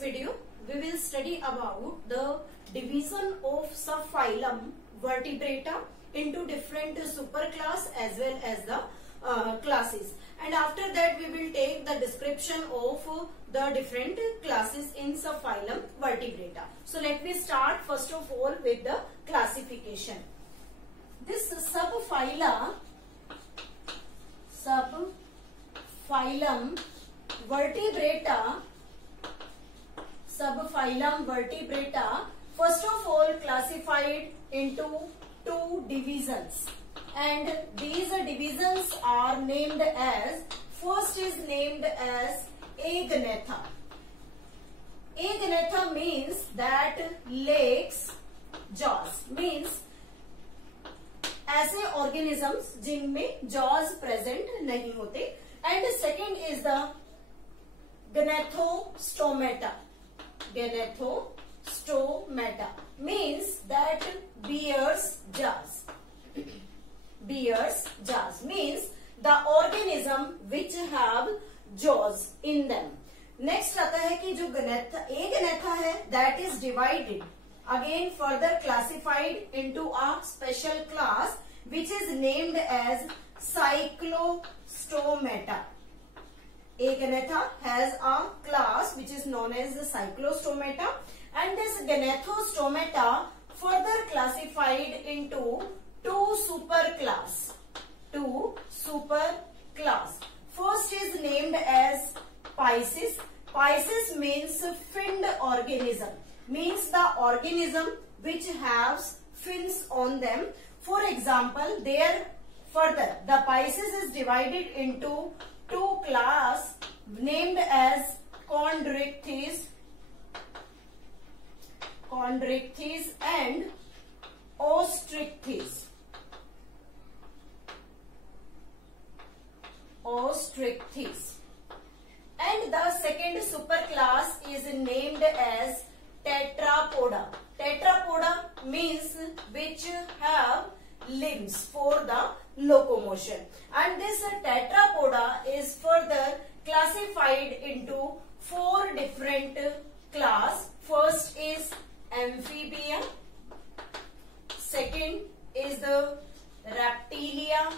Video we will study about the division of subphylum Vertebrata into different superclass as well as the classes, and after that we will take the description of the different classes in subphylum Vertebrata. So let me start first of all with the classification. This subphylum Vertebrata first of all classified into two divisions, and these divisions are named as, first is named as Agnatha. Agnatha means that legs, jaws, means ऐसे organisms जिनमें jaws present नहीं होते, and second is the Gnathostomata. Gnathostomata means that bears jaws. Bears jaws means the organism which have jaws in them. Next आता है कि जो Agnatha है, that is divided again further classified into a special class which is named as Cyclostomata. Agnatha has a class which is known as the Cyclostomata, and this Gnathostomata further classified into two superclass. First is named as Pisces. Pisces means finned organism, means the organism which has fins on them. For example, there further the Pisces is divided into two class named as Chondrichthyes and Ostrichthyes. And the second superclass is named as Tetrapoda. Tetrapoda means which have limbs for the locomotion, and this Tetrapoda is further classified into four different class. First is Amphibia, second is the Reptilia,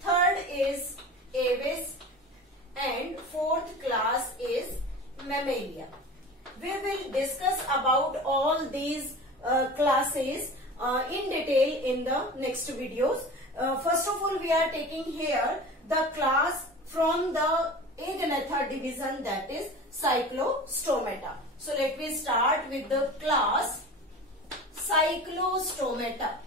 third is Aves, and fourth class is Mammalia. We will discuss about all these classes in detail in the next videos. First of all, we are taking here the class from the Agnatha division, that is Cyclostomata. So let me start with the class Cyclostomata.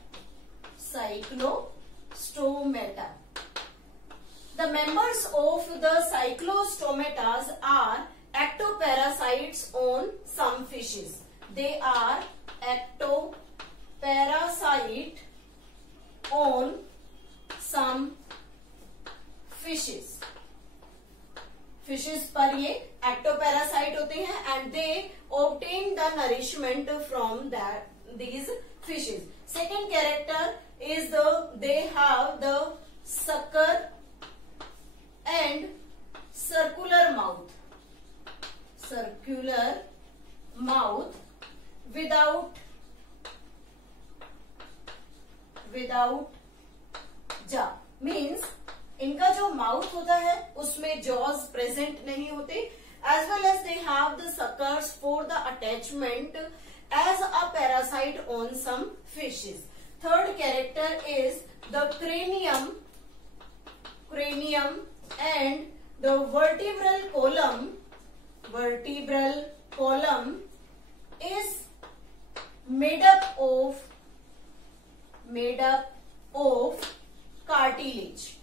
The members of the Cyclostomatas are ectoparasites on some fishes. They are ectoparasite on some fishes. Fishes पर ये ectoparasite होते हैं, and they obtain the nourishment from these fishes. Second character is they have the sucker and circular mouth without jaw, means इनका जो mouth होता है उसमें jaws present नहीं होते, as well as they have the suckers for the attachment as a parasite on some fishes. Third character is the cranium and the vertebral column is made up of cartilage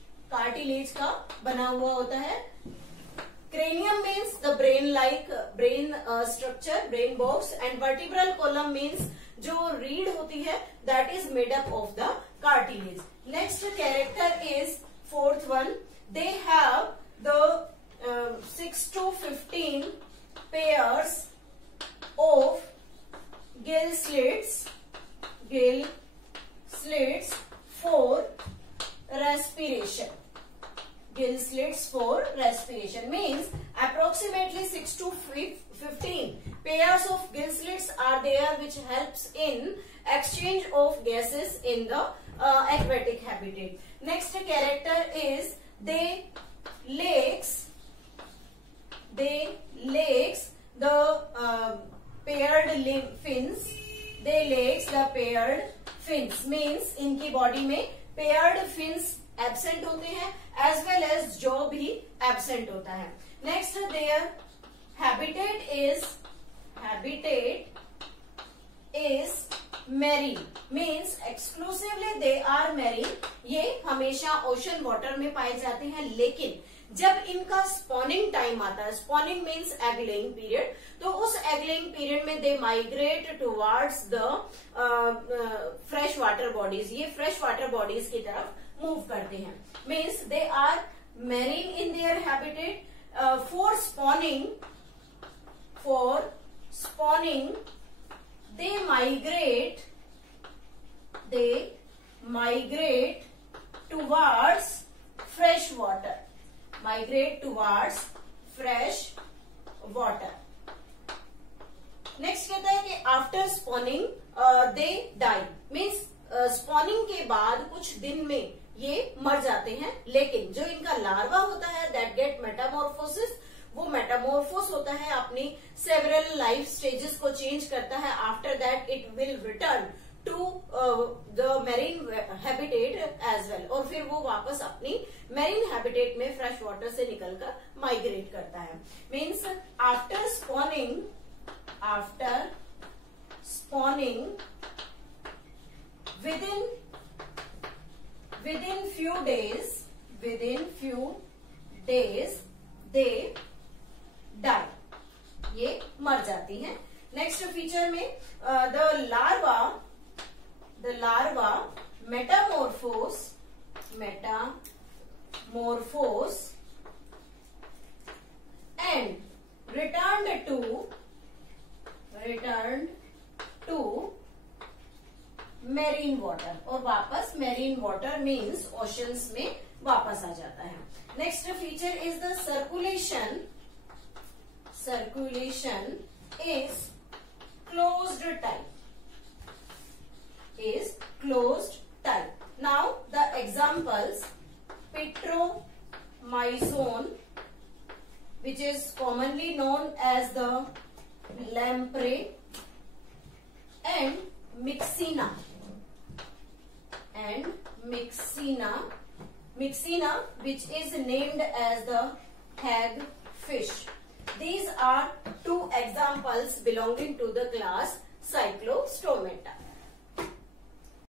का बना हुआ होता है. Cranium means the brain structure, brain box, and vertebral column means जो रीढ़ होती है that is made up of the cartilage. Next character is fourth one. They have the 6 to 15 pairs of gill slits for respiration. Gill slits for respiration means approximately 6 to 15 pairs of gill slits are there which helps in exchange of gases in the aquatic habitat. Next character is they lakes the paired fins. They lakes the paired fins means इनकी body में paired fins absent होते हैं as well as jaw भी absent होता है. Next their habitat is marine means exclusively they are marine. ये हमेशा ocean water में पाए जाते हैं, लेकिन जब इनका स्पॉनिंग टाइम आता है, spawning means egg laying period, तो उस एग लेइंग पीरियड में they migrate towards the fresh water bodies. ये फ्रेश वाटर बॉडीज की तरफ मूव करते हैं. Means they are marine in their habitat. For spawning they migrate towards fresh water. Next कहता है कि after spawning they die means spawning के बाद कुछ दिन में ये मर जाते हैं, लेकिन जो इनका लार्वा होता है दैट गेट मेटामॉर्फोसिस, वो मेटामॉर्फोस होता है, अपनी सेवरल लाइफ स्टेजेस को चेंज करता है. After that it will return to the marine habitat as well, और फिर वो वापस अपनी मैरीन हैबिटेट में फ्रेश वाटर से निकलकर माइग्रेट करता है. Means after spawning within few days they die. ये मर जाती हैं. नेक्स्ट फीचर में the larva metamorphose and return to marine water, और वापस मैरीन वाटर मीन्स ओशंस में वापस आ जाता है. Next feature is the circulation is closed type. Now the examples: Petromyzon, which is commonly known as the lamprey, and Myxina, which is named as the hagfish. These are two examples belonging to the class Cyclostomata.